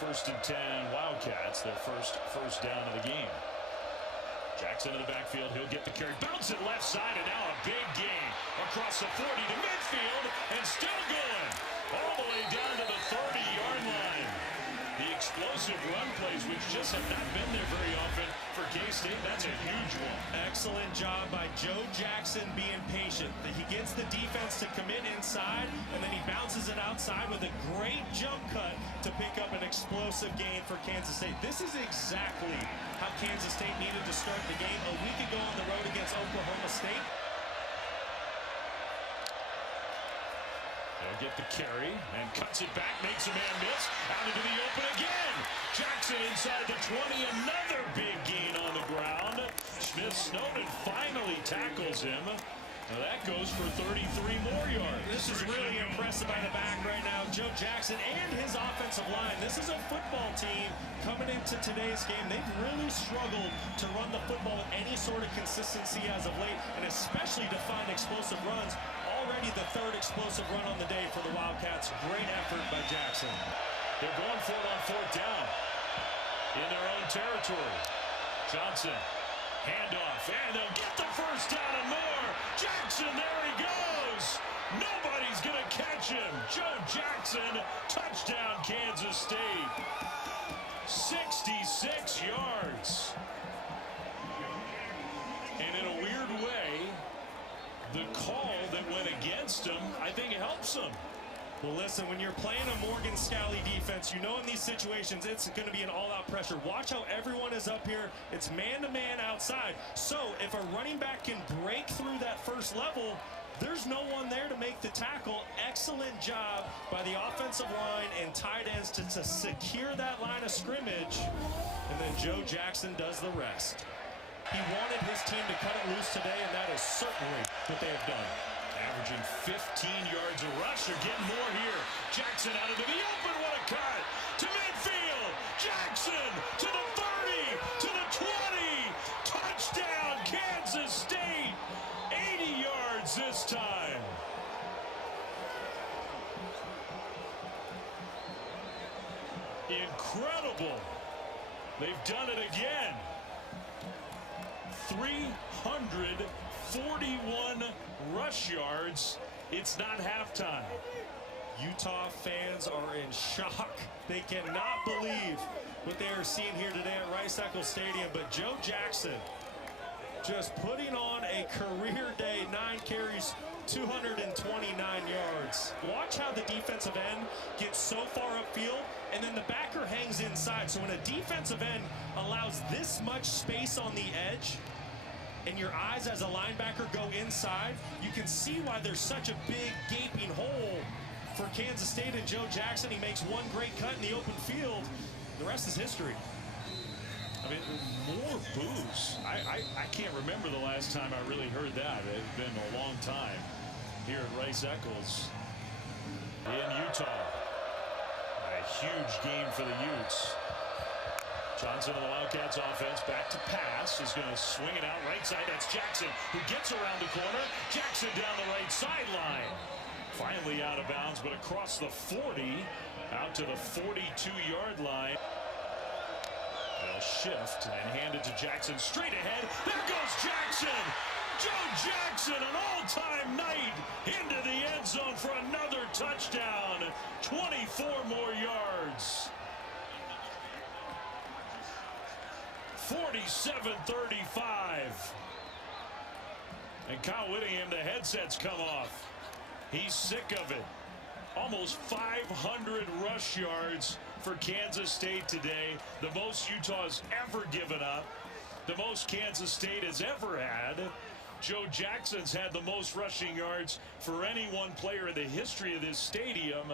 First and 10 Wildcats, their first down of the game. Jackson in the backfield, he'll get the carry, bounce it left side, and now a big gain across the 40 to midfield, and still going all the way down to the 30-yard line. The explosive run plays, which just have not been there very often for K-State. That's a huge one. Excellent job by Joe Jackson being patient. He gets the defense to commit inside, and then he bounces it outside with a great jump cut to pick up an explosive gain for Kansas State. This is exactly how Kansas State needed to start the game a week ago on the road against Oklahoma State. They'll get the carry and cuts it back, makes a man miss, out into the open again. Jackson inside the 20, another big gain on the ground. Smith-Snowden finally tackles him. Now that goes for 33 more yards. This is really impressive by the back right now. Joe Jackson and his offensive line. This is a football team coming into today's game. They've really struggled to run the football with any sort of consistency as of late, and especially to find explosive runs. Already the third explosive run on the day for the Wildcats. Great effort by Jackson. They're going for it on fourth down in their own territory. Johnson, handoff, and they'll get the first down and more. Jackson, there he goes. Nobody's going to catch him. Joe Jackson, touchdown, Kansas State. 66 yards. And in a weird way, the call that went against him, I think it helps him. Well, listen, when you're playing a Morgan Scalley defense, you know in these situations it's going to be an all-out pressure. Watch how everyone is up here. It's man-to-man outside. So if a running back can break through that first level, there's no one there to make the tackle. Excellent job by the offensive line and tight ends to secure that line of scrimmage. And then Joe Jackson does the rest. He wanted his team to cut it loose today, and that is certainly what they have done. Averaging 15 yards a rush. They're getting more here. Jackson out into the open. What a cut. To midfield. Jackson to the 30. To the 20. Touchdown, Kansas State. 80 yards this time. Incredible. They've done it again. 341 rush yards. It's not halftime. Utah fans are in shock. They cannot believe what they are seeing here today at Rice-Eccles Stadium. But Joe Jackson just putting on a career day, 9 carries, 229 yards. Watch how the defensive end gets so far upfield, and then the backer hangs inside. So when a defensive end allows this much space on the edge, and your eyes as a linebacker go inside, you can see why there's such a big gaping hole for Kansas State and Joe Jackson. He makes one great cut in the open field. The rest is history. I mean, more boos. I can't remember the last time I really heard that. It's been a long time here at Rice-Eccles in Utah. A huge game for the Utes. Johnson of the Wildcats offense, back to pass, is going to swing it out right side. That's Jackson, who gets around the corner. Jackson down the right sideline. Finally out of bounds, but across the 40, out to the 42-yard line. They'll shift and hand it to Jackson straight ahead. There goes Jackson. Joe Jackson, an all-time night, into the end zone for another touchdown. 24 more yards. 47-35. And Kyle Whittingham, the headsets come off. He's sick of it. Almost 500 rush yards for Kansas State today. The most Utah's ever given up. The most Kansas State has ever had. Joe Jackson's had the most rushing yards for any one player in the history of this stadium.